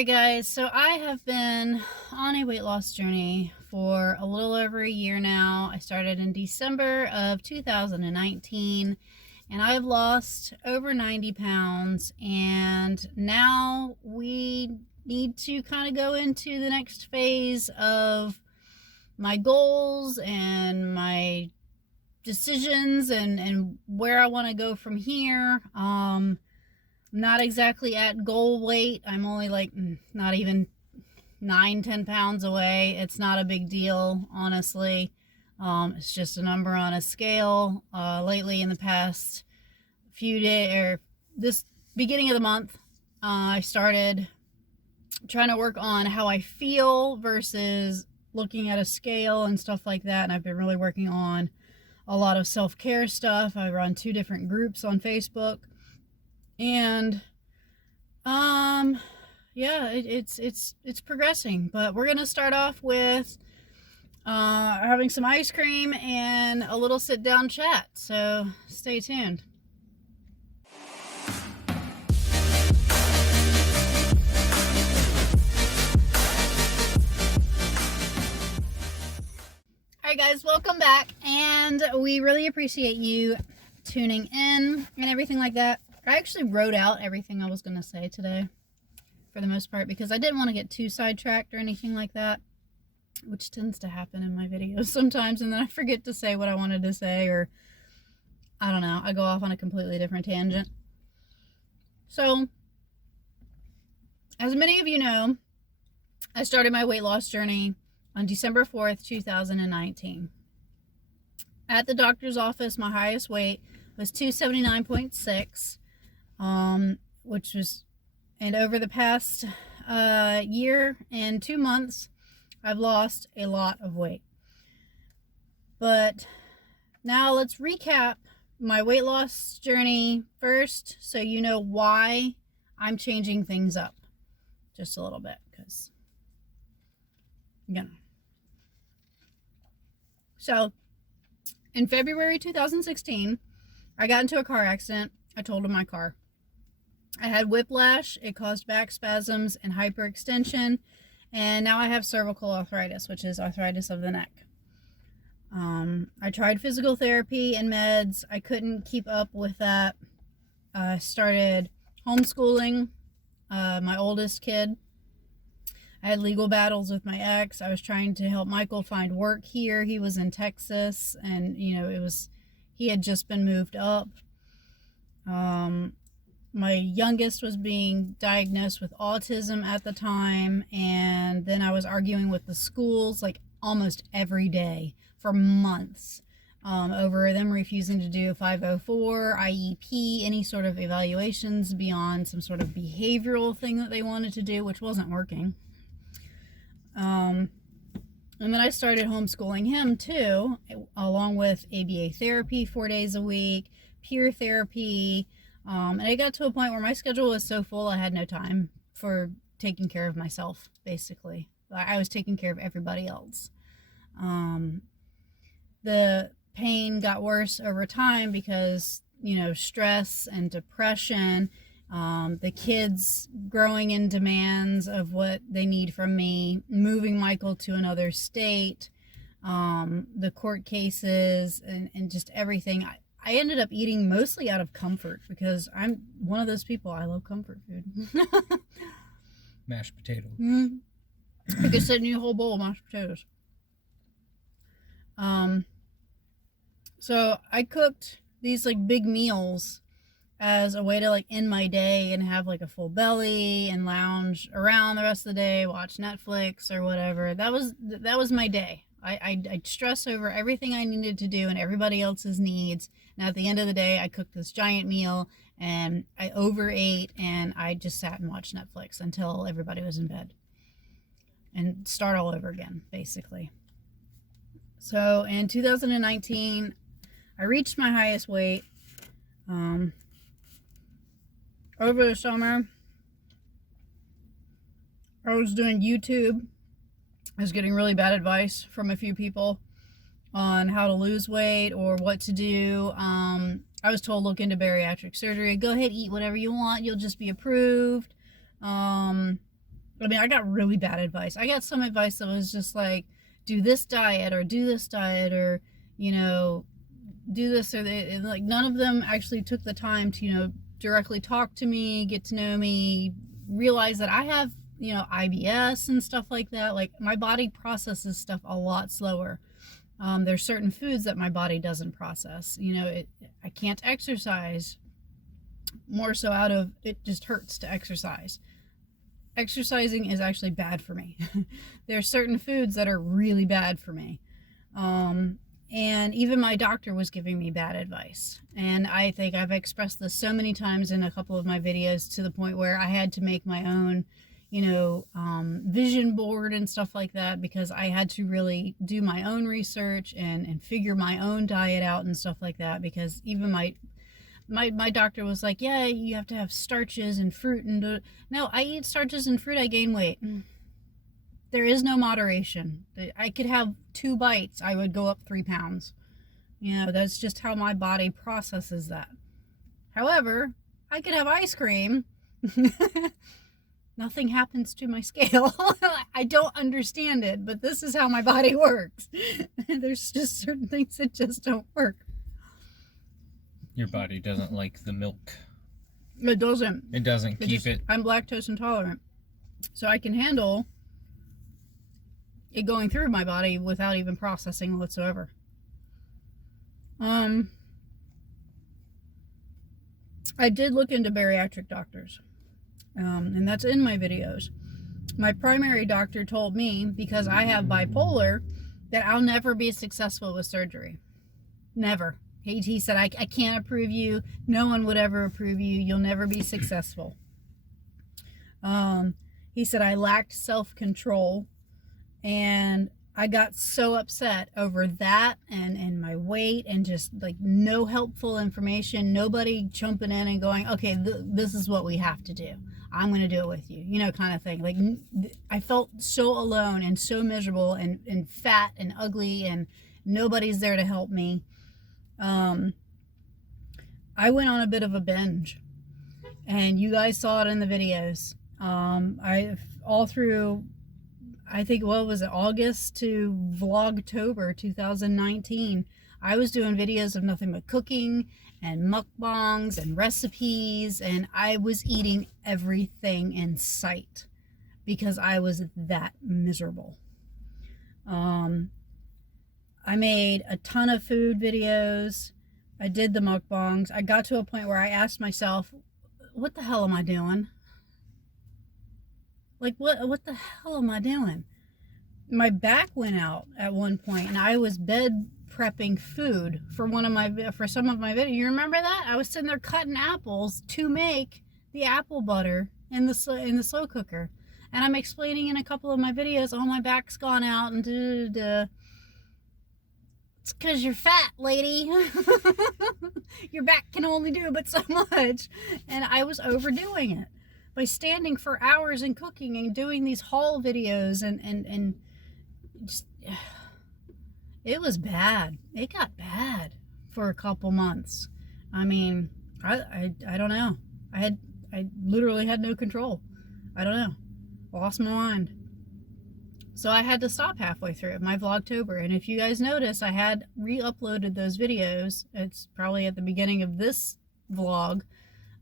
Alright guys, so I have been on a weight loss journey for a little over a year now. I started in December of 2019 and I've lost over 90 pounds, and now we need to kind of go into the next phase of my goals and my decisions and where I want to go from here. Not exactly at goal weight. I'm only like not even 9-10 pounds away. It's not a big deal, honestly. It's just a number on a scale. Lately in the past few days, or this beginning of the month, I started trying to work on how I feel versus looking at a scale and stuff like that. And I've been really working on a lot of self-care stuff. I run 2 different groups on Facebook. And yeah, it's progressing, but we're gonna start off with having some ice cream and a little sit down chat, so stay tuned. Alright guys, welcome back, and we really appreciate you tuning in and everything like that. I actually wrote out everything I was going to say today, for the most part, because I didn't want to get too sidetracked or anything like that, which tends to happen in my videos sometimes, and then I forget to say what I wanted to say, or I don't know, I go off on a completely different tangent. So, as many of you know, I started my weight loss journey on December 4th, 2019. At the doctor's office, my highest weight was 279.6. Which was, and over the past year and 2 months, I've lost a lot of weight. But now let's recap my weight loss journey first, so you know why I'm changing things up just a little bit, because, you know. So, in February 2016, I got into a car accident. I totaled my car. I had whiplash, it caused back spasms and hyperextension, and now I have cervical arthritis, which is arthritis of the neck. I tried physical therapy and meds. I couldn't keep up with that. I started homeschooling my oldest kid. I had legal battles with my ex. I was trying to help Michael find work here. He was in Texas, and he had just been moved up. My youngest was being diagnosed with autism at the time, and then I was arguing with the schools like almost every day for months over them refusing to do 504, IEP, any sort of evaluations beyond some sort of behavioral thing that they wanted to do, which wasn't working. And then I started homeschooling him too, along with ABA therapy 4 days a week, peer therapy. And I got to a point where my schedule was so full I had no time for taking care of myself, basically. I was taking care of everybody else. The pain got worse over time because, stress and depression, the kids growing in demands of what they need from me, moving Michael to another state, the court cases, and just everything. I ended up eating mostly out of comfort because I'm one of those people. I love comfort food. Mashed potatoes. I could sit and eat a whole bowl of mashed potatoes. So I cooked these like big meals as a way to like end my day and have like a full belly and lounge around the rest of the day, watch Netflix or whatever. That was my day. I'd stress over everything I needed to do and everybody else's needs. And at the end of the day, I cooked this giant meal and I overate, and I just sat and watched Netflix until everybody was in bed and start all over again, basically. So in 2019, I reached my highest weight. Over the summer, I was doing YouTube. I was getting really bad advice from a few people on how to lose weight or what to do. I was told look into bariatric surgery. Go ahead, eat whatever you want. You'll just be approved. I mean, I got really bad advice. I got some advice that was just like, do this diet or do this diet or, you know, do this or that. Like, none of them actually took the time to, you know, directly talk to me, get to know me, realize that I have, you know, IBS and stuff like that. Like, my body processes stuff a lot slower. There's certain foods that my body doesn't process. You know, I can't exercise, more so out of, it just hurts to exercise. Exercising is actually bad for me. There are certain foods that are really bad for me. And even my doctor was giving me bad advice. And I think I've expressed this so many times in a couple of my videos, to the point where I had to make my own, you know, vision board and stuff like that, because I had to really do my own research and figure my own diet out and stuff like that. Because even my doctor was like, yeah, you have to have starches and fruit. And no, I eat starches and fruit, I gain weight. There is no moderation. I could have 2 bites, I would go up 3 pounds. You know, that's just how my body processes that. However, I could have ice cream. Nothing happens to my scale. I don't understand it, but this is how my body works. There's just certain things that just don't work. Your body doesn't like the milk. It doesn't. It doesn't keep it. I'm lactose intolerant, so I can handle it going through my body without even processing whatsoever. I did look into bariatric doctors, and that's in my videos. My primary doctor told me, because I have bipolar, that I'll never be successful with surgery. Never. He said, I can't approve you. No one would ever approve you. You'll never be successful. He said I lacked self-control, and I got so upset over that and my weight, and just like no helpful information, nobody jumping in and going, okay, this is what we have to do. I'm going to do it with you, you know, kind of thing. Like, I felt so alone and so miserable and fat and ugly, and nobody's there to help me. I went on a bit of a binge, and you guys saw it in the videos. All through, I think, what was it, August to Vlogtober 2019, I was doing videos of nothing but cooking and mukbangs and recipes, and I was eating everything in sight because I was that miserable. I made a ton of food videos. I did the mukbangs. I got to a point where I asked myself, what the hell am I doing? Like, what the hell am I doing? My back went out at one point, and I was bed prepping food for some of my videos. You remember that? I was sitting there cutting apples to make the apple butter in the slow cooker. And I'm explaining in a couple of my videos, oh, my back's gone out, and da-da-da-da. It's because you're fat, lady. Your back can only do but so much. And I was overdoing it by standing for hours and cooking and doing these haul videos, and just, it was bad. It got bad for a couple months. I mean, I don't know. I literally had no control. I don't know. Lost my mind. So I had to stop halfway through my Vlogtober. And if you guys notice, I had re-uploaded those videos. It's probably at the beginning of this vlog.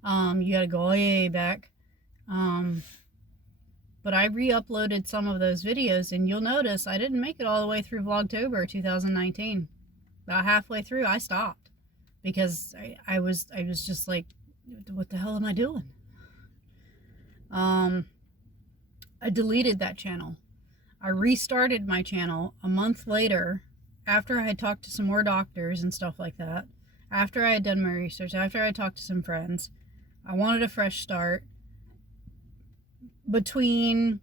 You gotta go way back. But I re-uploaded some of those videos, and you'll notice I didn't make it all the way through Vlogtober 2019. About halfway through, I stopped because I was just like, what the hell am I doing? I deleted that channel. I restarted my channel a month later, after I had talked to some more doctors and stuff like that, after I had done my research, after I talked to some friends. I wanted a fresh start. Between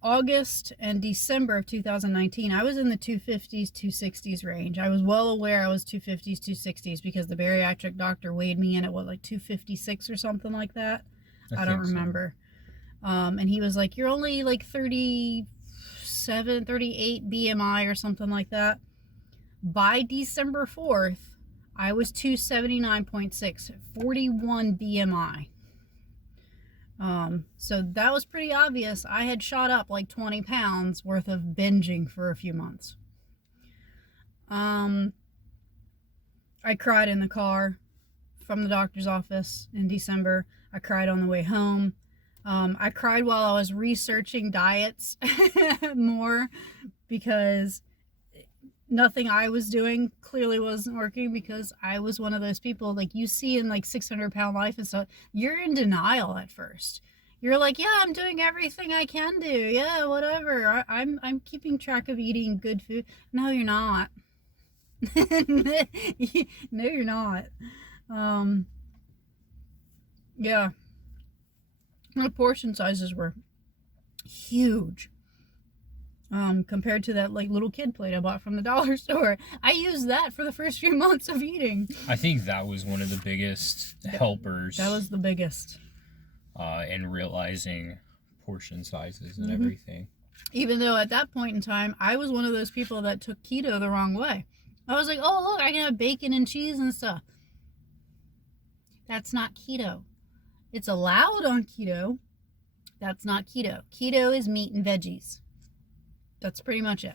August and December of 2019, I was in the 250s, 260s range. I was well aware I was 250s, 260s because the bariatric doctor weighed me in at what, like 256 or something like that? I don't remember. And he was like, you're only like 37, 38 BMI or something like that. By December 4th, I was 279.6, 41 BMI. So that was pretty obvious. I had shot up like 20 pounds worth of binging for a few months. I cried in the car from the doctor's office in December. I cried on the way home. I cried while I was researching diets more, because nothing I was doing clearly wasn't working, because I was one of those people like you see in like 600-pound life and stuff. You're in denial at first. You're like, yeah, I'm doing everything I can do. Yeah, whatever. I'm keeping track of eating good food. No, you're not. No, you're not. Yeah. My portion sizes were huge. Compared to that like little kid plate I bought from the dollar store. I used that for the first few months of eating. I think that was one of the biggest helpers. That was the biggest. In realizing portion sizes and everything. Even though at that point in time, I was one of those people that took keto the wrong way. I was like, oh, look, I can have bacon and cheese and stuff. That's not keto. It's allowed on keto. That's not keto. Keto is meat and veggies. That's pretty much it.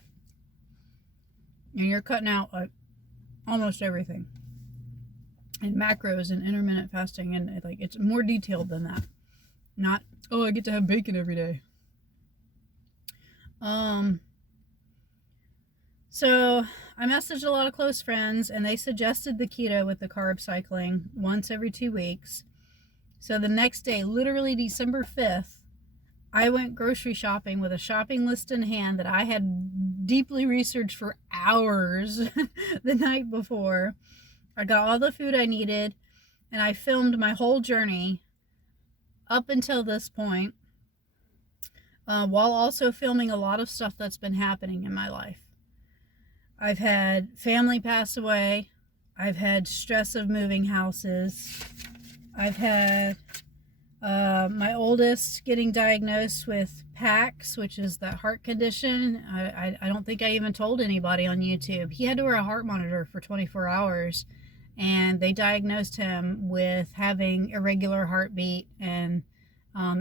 And you're cutting out almost everything. And macros and intermittent fasting, and like it's more detailed than that. Not, oh, I get to have bacon every day. So I messaged a lot of close friends, and they suggested the keto with the carb cycling once every 2 weeks. So the next day, literally December 5th, I went grocery shopping with a shopping list in hand that I had deeply researched for hours the night before. I got all the food I needed, and I filmed my whole journey up until this point, while also filming a lot of stuff that's been happening in my life. I've had family pass away. I've had stress of moving houses. I've had my oldest getting diagnosed with PAX, which is that heart condition. I don't think I even told anybody on YouTube. He had to wear a heart monitor for 24 hours, and they diagnosed him with having irregular heartbeat, and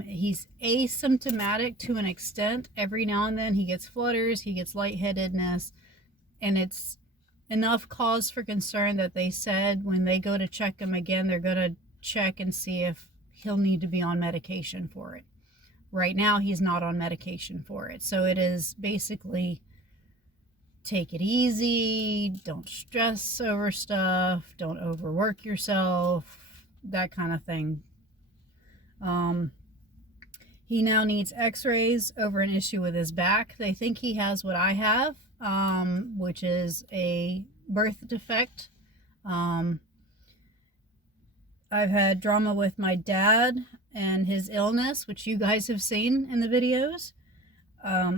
he's asymptomatic to an extent. Every now and then he gets flutters, he gets lightheadedness, and it's enough cause for concern that they said when they go to check him again, they're going to check and see if he'll need to be on medication for it. Right now, he's not on medication for it. So it is basically take it easy, don't stress over stuff, don't overwork yourself, that kind of thing. He now needs x-rays over an issue with his back. They think he has what I have, which is a birth defect. I've had drama with my dad and his illness, which you guys have seen in the videos.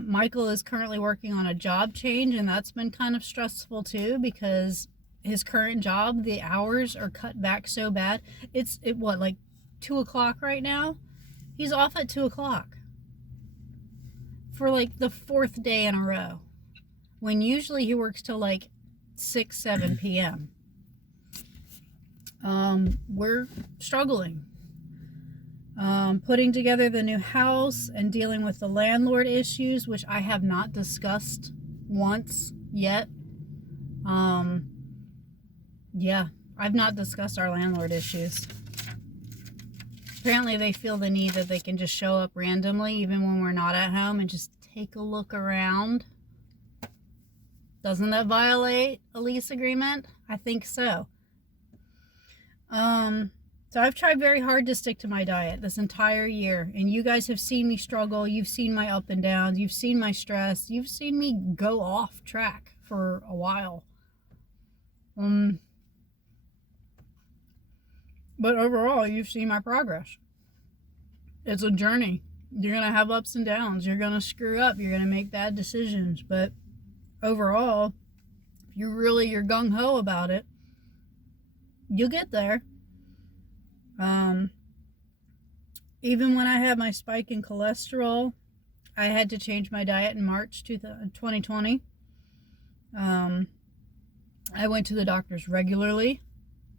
Michael is currently working on a job change, and that's been kind of stressful too, because his current job, the hours are cut back so bad. It's like 2 o'clock right now? He's off at 2 o'clock for like the 4th day in a row, when usually he works till like 6, 7 p.m. We're struggling. Putting together the new house and dealing with the landlord issues, which I have not discussed once yet. Yeah, I've not discussed our landlord issues. Apparently they feel the need that they can just show up randomly, even when we're not at home, and just take a look around. Doesn't that violate a lease agreement? I think so. So I've tried very hard to stick to my diet this entire year, and you guys have seen me struggle. You've seen my up and downs. You've seen my stress. You've seen me go off track for a while. But overall, you've seen my progress. It's a journey. You're going to have ups and downs. You're going to screw up. You're going to make bad decisions. But overall, if you're gung-ho about it, you'll get there. Even when I had my spike in cholesterol, I had to change my diet in March 2020. I went to the doctors regularly.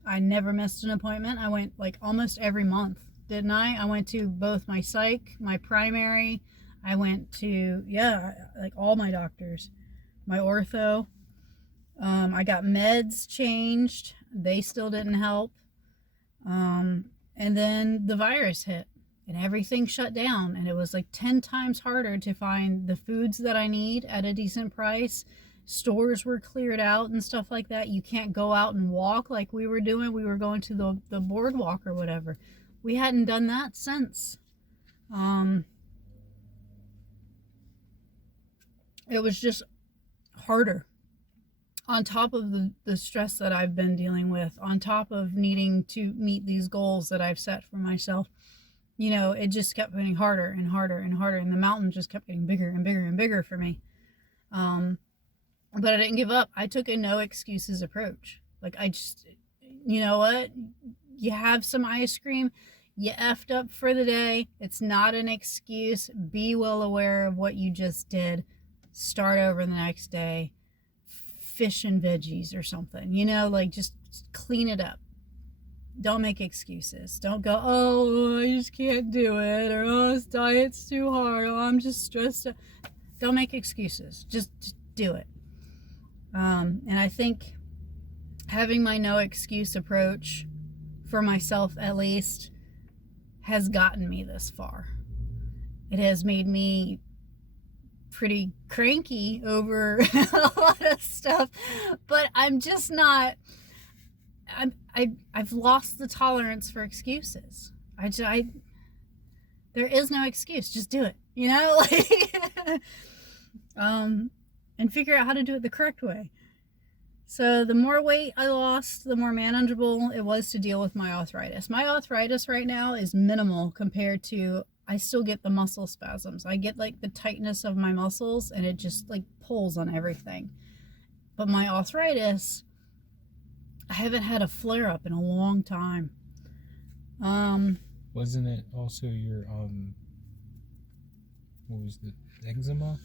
I never missed an appointment. I went like almost every month didn't I? I went to both my psych, my primary. I went to, yeah, like all my doctors, my ortho. I got meds changed. They still didn't help. And then the virus hit and everything shut down. And it was like 10 times harder to find the foods that I need at a decent price. Stores were cleared out and stuff like that. You can't go out and walk like we were doing. We were going to the boardwalk or whatever. We hadn't done that since. It was just harder. On top of the stress that I've been dealing with, on top of needing to meet these goals that I've set for myself, you know, it just kept getting harder and harder and harder. And the mountain just kept getting bigger and bigger and bigger for me. But I didn't give up. I took a no excuses approach. Like, I just, you know what? You have some ice cream. You effed up for the day. It's not an excuse. Be well aware of what you just did. Start over the next day. Fish and veggies or something. You know, like, just clean it up. Don't make excuses. Don't go, oh, I just can't do it. Or, oh, this diet's too hard. Oh, I'm just stressed out. Don't make excuses. Just do it. And I think having my no excuse approach, for myself at least, has gotten me this far. It has made me pretty cranky over a lot of stuff, but I'm just not. I've lost the tolerance for excuses. There is no excuse. Just do it. You know, like, and figure out how to do it the correct way. So the more weight I lost, the more manageable it was to deal with my arthritis. My arthritis right now is minimal compared to, I still get the muscle spasms. I get like the tightness of my muscles and it just like pulls on everything. But my arthritis, I haven't had a flare up in a long time. Wasn't it also your what was the eczema?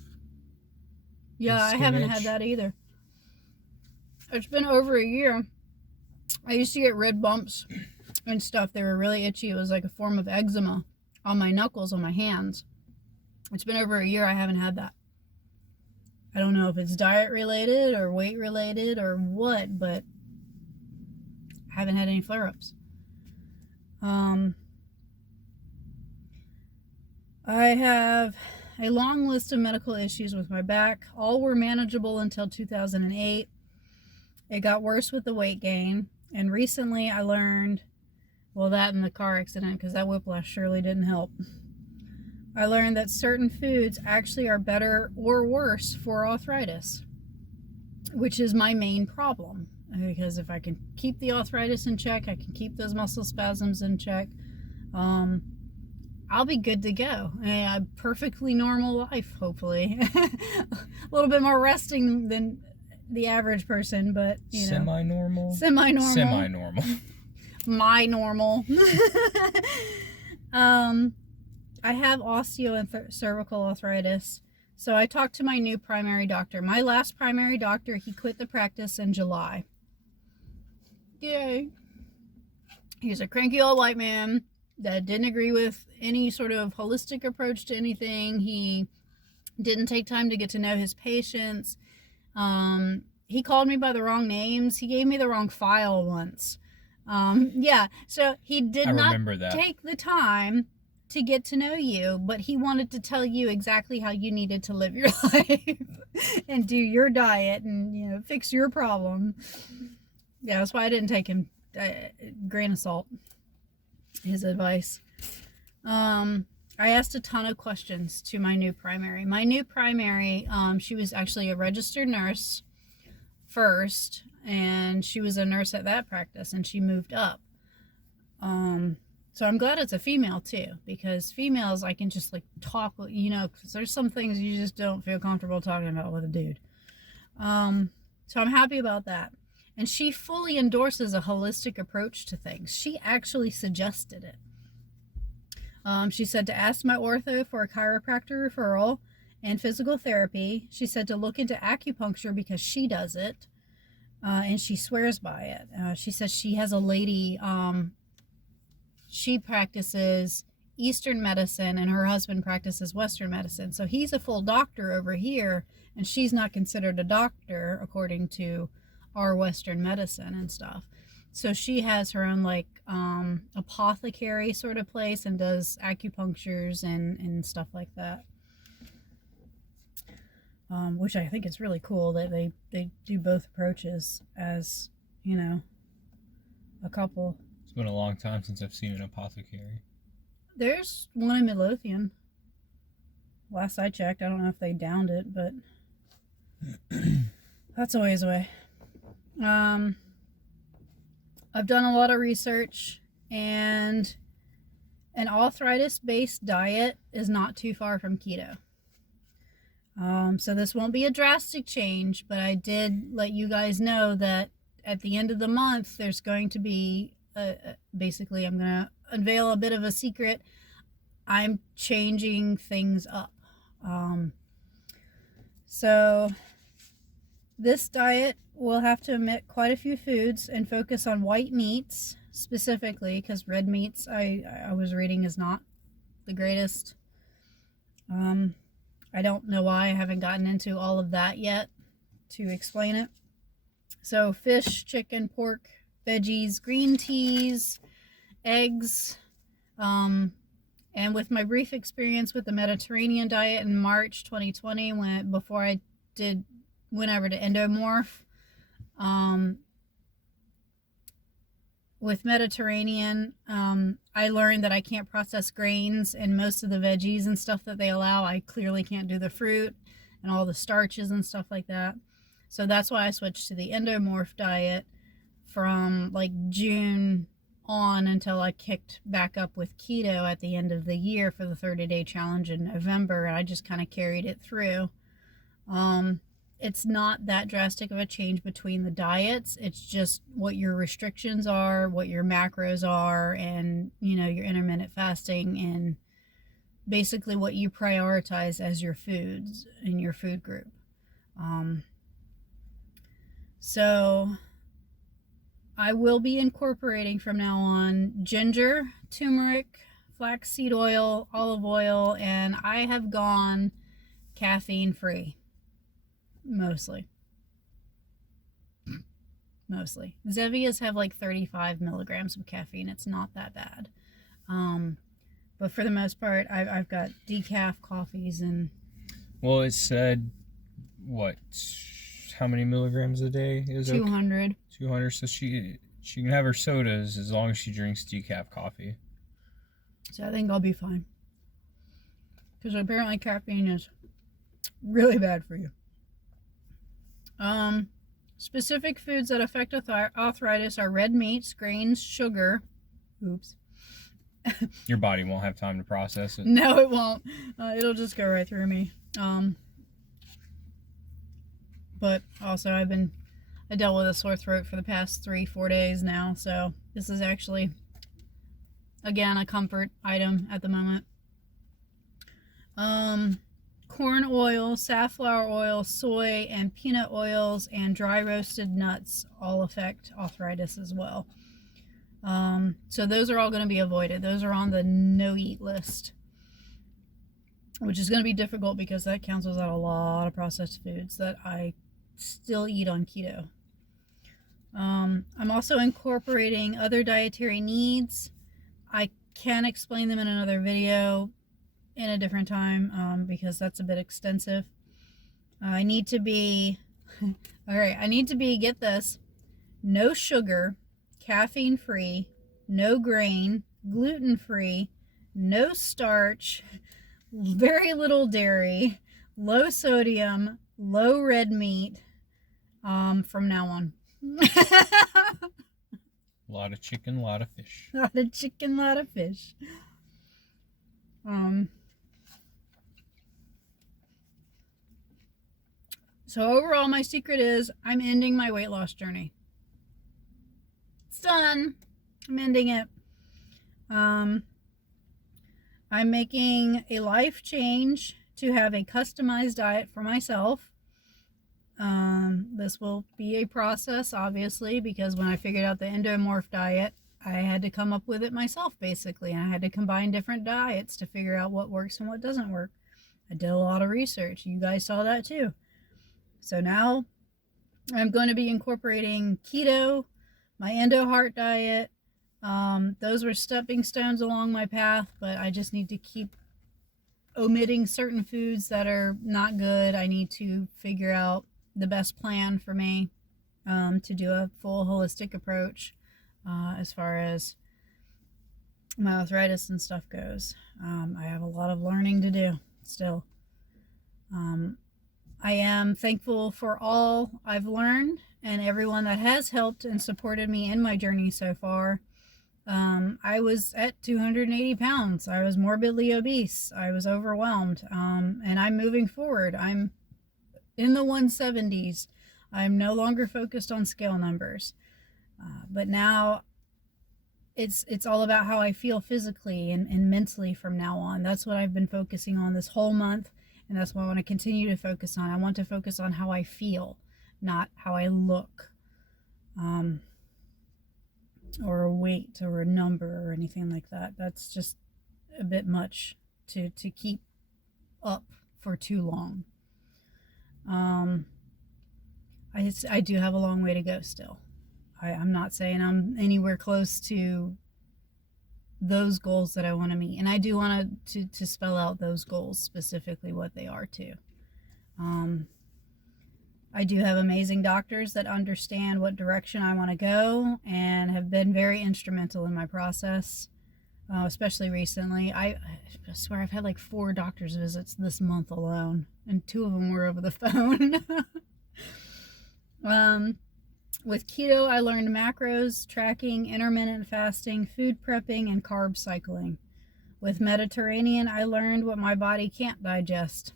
Yeah, I haven't had that either. It's been over a year. I used to get red bumps and stuff. They were really itchy. It was like a form of eczema on my knuckles, on my hands. It's been over a year. I haven't had that. I don't know if it's diet related or weight related or what, but I haven't had any flare-ups. I have a long list of medical issues with my back. All were manageable until 2008. It got worse with the weight gain. And recently I learned, well, that and the car accident, because that whiplash surely didn't help. I learned that certain foods actually are better or worse for arthritis, which is my main problem. Because if I can keep the arthritis in check, I can keep those muscle spasms in check, I'll be good to go. A perfectly normal life, hopefully. A little bit more resting than the average person, but, you know. Semi-normal? Semi-normal. Semi-normal. My normal. I have osteo and cervical arthritis. So I talked to my new primary doctor. My last primary doctor, he quit the practice in July. Yay. He's a cranky old white man that didn't agree with any sort of holistic approach to anything. He didn't take time to get to know his patients. He called me by the wrong names. He gave me the wrong file once. Yeah, so he did not take the time to get to know you, but he wanted to tell you exactly how you needed to live your life and do your diet and, you know, fix your problem. Yeah, that's why I didn't take him grain of salt, his advice. I asked a ton of questions to my new primary. My new primary, she was actually a registered nurse first, and she was a nurse at that practice, and she moved up. So I'm glad it's a female too, because females I can just like talk, you know, because there's some things you just don't feel comfortable talking about with a dude. So I'm happy about that. And she fully endorses a holistic approach to things. She actually suggested it. She said to ask my ortho for a chiropractor referral and physical therapy. She said to look into acupuncture because she does it, and she swears by it. She says she has a lady, she practices Eastern medicine and her husband practices Western medicine. So he's a full doctor over here, and she's not considered a doctor according to our Western medicine and stuff. So she has her own like apothecary sort of place and does acupunctures and stuff like that. Which I think is really cool that they do both approaches as, you know, a couple. It's been a long time since I've seen an apothecary. There's one in Midlothian. Last I checked, I don't know if they downed it, but that's a ways away. I've done a lot of research, and an arthritis-based diet is not too far from keto. So this won't be a drastic change, but I did let you guys know that at the end of the month, there's going to be, basically, I'm going to unveil a bit of a secret. I'm changing things up. So this diet will have to omit quite a few foods and focus on white meats specifically, because red meats, I was reading, is not the greatest. I don't know why I haven't gotten into all of that yet to explain it. So fish, chicken, pork, veggies, green teas, eggs, and with my brief experience with the Mediterranean diet in March 2020, before I went over to Endomorph, with Mediterranean, I learned that I can't process grains, and most of the veggies and stuff that they allow, I clearly can't do the fruit and all the starches and stuff like that. So that's why I switched to the Endomorph diet from like June on until I kicked back up with keto at the end of the year for the 30-day challenge in November, and I just kind of carried it through. It's not that drastic of a change between the diets. It's just what your restrictions are, what your macros are, and, you know, your intermittent fasting, and basically what you prioritize as your foods in your food group. So I will be incorporating from now on ginger, turmeric, flaxseed oil, olive oil, and I have gone caffeine free. Mostly. Zevias have like 35 milligrams of caffeine. It's not that bad. But for the most part, I've got decaf coffees and... Well, it said, what, how many milligrams a day is it? 200. Okay? 200, so she can have her sodas as long as she drinks decaf coffee. So I think I'll be fine. Because apparently caffeine is really bad for you. Specific foods that affect arthritis are red meats, grains, sugar. Oops. Your body won't have time to process it. No, it won't. It'll just go right through me. But also I dealt with a sore throat for the past 3-4 days now, so this is actually, again, a comfort item at the moment. Corn oil, safflower oil, soy, and peanut oils, and dry roasted nuts all affect arthritis as well. So those are all going to be avoided. Those are on the no-eat list, which is going to be difficult because that cancels out a lot of processed foods that I still eat on keto. I'm also incorporating other dietary needs. I can explain them in another video in a different time, because that's a bit extensive. I need to be, get this, no sugar, caffeine free, no grain, gluten free, no starch, very little dairy, low sodium, low red meat, from now on. A lot of chicken, a lot of fish. A lot of chicken, a lot of fish. So overall, my secret is I'm ending my weight loss journey. It's done. I'm ending it. I'm making a life change to have a customized diet for myself. This will be a process, obviously, because when I figured out the Endomorph diet, I had to come up with it myself, basically. And I had to combine different diets to figure out what works and what doesn't work. I did a lot of research. You guys saw that too. So now I'm going to be incorporating keto, my endo heart diet. Those were stepping stones along my path, but I just need to keep omitting certain foods that are not good. I need to figure out the best plan for me to do a full holistic approach as far as my arthritis and stuff goes. I have a lot of learning to do still. I am thankful for all I've learned and everyone that has helped and supported me in my journey so far. I was at 280 pounds. I was morbidly obese. I was overwhelmed. And I'm moving forward. I'm in the 170s. I'm no longer focused on scale numbers. But now it's all about how I feel physically and mentally from now on. That's what I've been focusing on this whole month. And that's what I want to continue to focus on. I want to focus on how I feel, not how I look. Or a weight or a number or anything like that. That's just a bit much to keep up for too long. I do have a long way to go still. I'm not saying I'm anywhere close to those goals that I want to meet. And I do want to spell out those goals, specifically what they are too. I do have amazing doctors that understand what direction I want to go and have been very instrumental in my process, especially recently. I swear I've had like 4 doctor's visits this month alone, and 2 of them were over the phone. With keto, I learned macros, tracking, intermittent fasting, food prepping, and carb cycling. With Mediterranean, I learned what my body can't digest.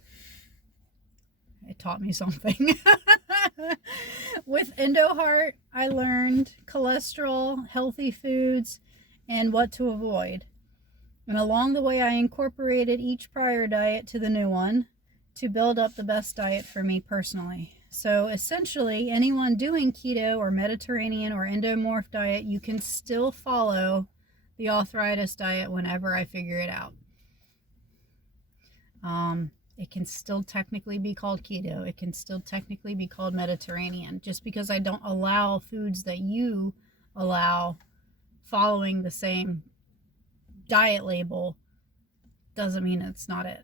It taught me something. With Endo Heart, I learned cholesterol, healthy foods, and what to avoid. And along the way, I incorporated each prior diet to the new one to build up the best diet for me personally. So essentially, anyone doing keto or Mediterranean or endomorph diet, you can still follow the arthritis diet whenever I figure it out. It can still technically be called keto. It can still technically be called Mediterranean. Just because I don't allow foods that you allow following the same diet label doesn't mean it's not it.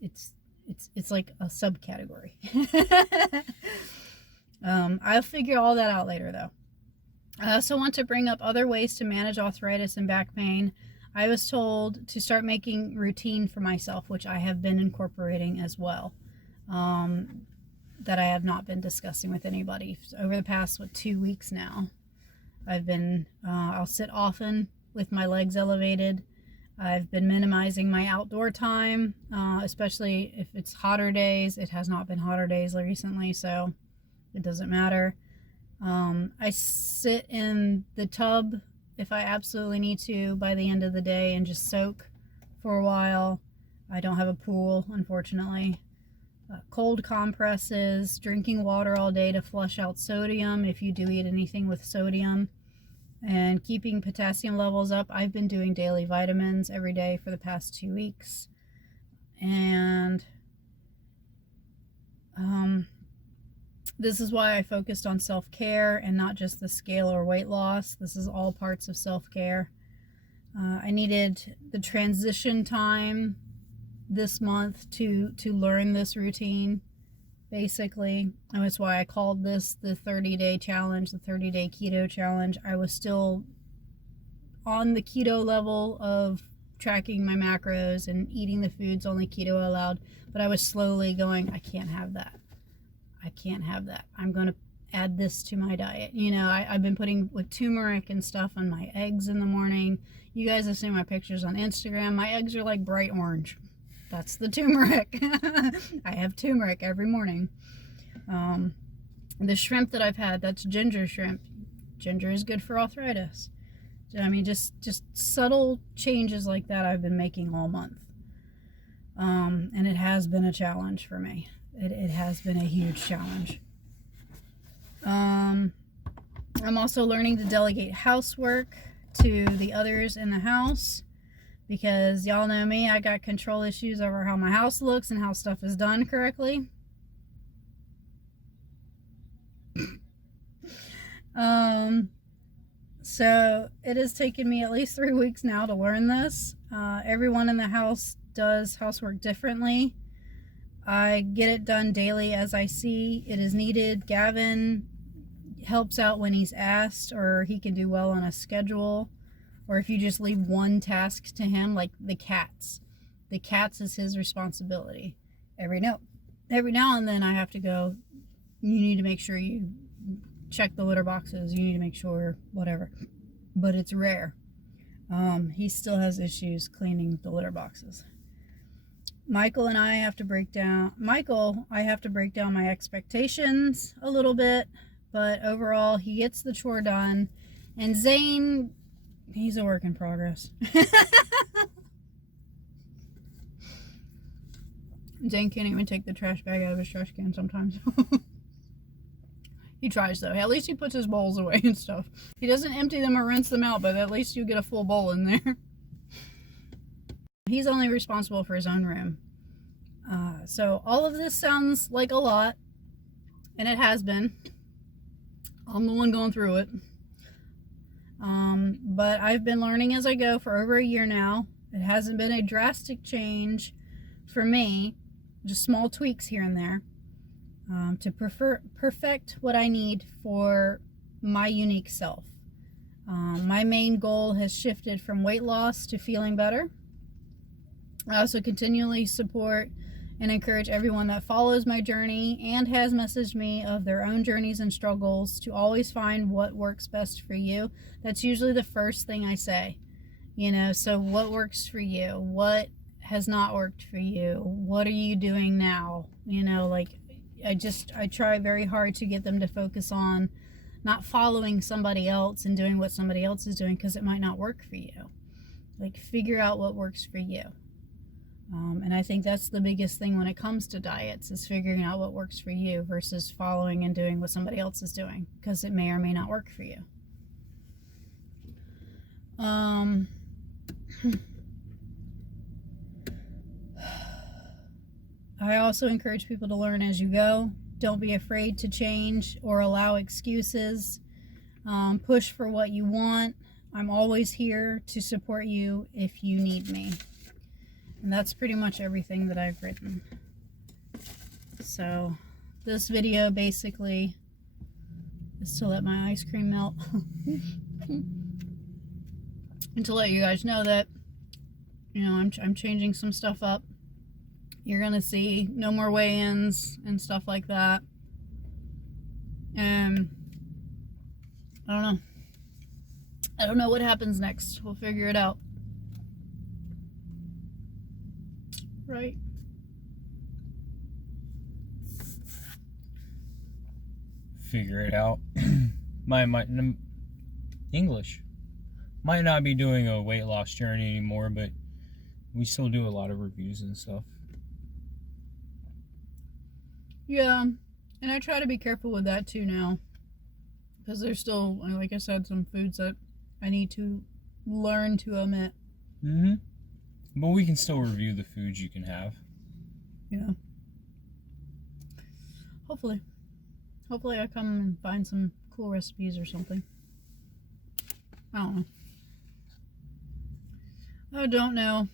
It's like a subcategory. I'll figure all that out later though. I also want to bring up other ways to manage arthritis and back pain. I was told to start making routine for myself, which I have been incorporating as well, that I have not been discussing with anybody. Over the past, 2 weeks now, I'll sit often with my legs elevated. I've been minimizing my outdoor time, especially if it's hotter days. It has not been hotter days recently, so it doesn't matter. I sit in the tub if I absolutely need to by the end of the day and just soak for a while. I don't have a pool, unfortunately. Cold compresses, drinking water all day to flush out sodium if you do eat anything with sodium, and keeping potassium levels up. I've been doing daily vitamins every day for the past 2 weeks. And this is why I focused on self-care and not just the scale or weight loss. This is all parts of self-care. I needed the transition time this month to learn this routine, basically. And that's why I called this the 30-day challenge, the 30-day keto challenge. I was still on the keto level of tracking my macros and eating the foods only keto allowed, but I was slowly going, I can't have that. I can't have that. I'm going to add this to my diet. You know, I've been putting with turmeric and stuff on my eggs in the morning. You guys have seen my pictures on Instagram. My eggs are like bright orange. That's the turmeric. I have turmeric every morning. The shrimp that I've had, that's ginger shrimp. Ginger is good for arthritis. I mean, just subtle changes like that I've been making all month. And it has been a challenge for me. It has been a huge challenge. I'm also learning to delegate housework to the others in the house, because y'all know me, I got control issues over how my house looks and how stuff is done correctly. So it has taken me at least 3 weeks now to learn this. Everyone in the house does housework differently. I get it done daily as I see it is needed. Gavin helps out when he's asked, or he can do well on a schedule, or if you just leave one task to him, like the cats. The cats is his responsibility. Every now and then I have to go, you need to make sure you check the litter boxes, you need to make sure whatever, but it's rare. He still has issues cleaning the litter boxes. I have to break down my expectations a little bit, but overall he gets the chore done. And Zane, he's a work in progress. Zane can't even take the trash bag out of his trash can sometimes. He tries though. At least he puts his bowls away and stuff. He doesn't empty them or rinse them out, but at least you get a full bowl in there. He's only responsible for his own room. So all of this sounds like a lot, and it has been. I'm the one going through it. But I've been learning as I go for over a year now. It hasn't been a drastic change for me, just small tweaks here and there, to perfect what I need for my unique self. My main goal has shifted from weight loss to feeling better. I also continually support and encourage everyone that follows my journey and has messaged me of their own journeys and struggles to always find what works best for you. That's usually the first thing I say. So what works for you? What has not worked for you? What are you doing now? I try very hard to get them to focus on not following somebody else and doing what somebody else is doing, because it might not work for you. Figure out what works for you. And I think that's the biggest thing when it comes to diets, is figuring out what works for you versus following and doing what somebody else is doing, because it may or may not work for you. I also encourage people to learn as you go. Don't be afraid to change or allow excuses. Push for what you want. I'm always here to support you if you need me. And that's pretty much everything that I've written. So this video basically is to let my ice cream melt. And to let you guys know that, I'm changing some stuff up. You're gonna see no more weigh-ins and stuff like that. And I don't know what happens next. We'll figure it out. Right? Figure it out. my English might not be doing a weight loss journey anymore, but we still do a lot of reviews and stuff. Yeah, and I try to be careful with that too now, because there's still, like I said, some foods that I need to learn to omit. But we can still review the foods you can have. Yeah. Hopefully I come and find some cool recipes or something. I don't know.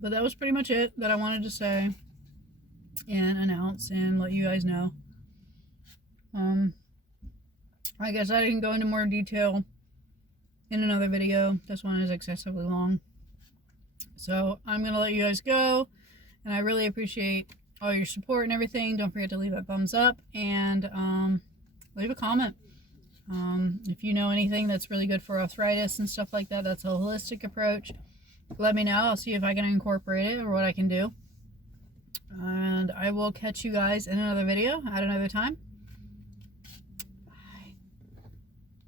But that was pretty much it that I wanted to say and announce and let you guys know. I guess I didn't go into more detail in another video. This one is excessively long. So I'm going to let you guys go. And I really appreciate all your support and everything. Don't forget to leave a thumbs up and leave a comment. If you know anything that's really good for arthritis and stuff like that, that's a holistic approach, let me know. I'll see if I can incorporate it or what I can do. And I will catch you guys in another video at another time.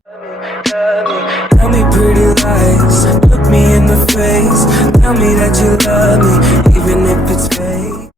Tell me pretty lies, look me in the face. Tell me that you love me, even if it's fake.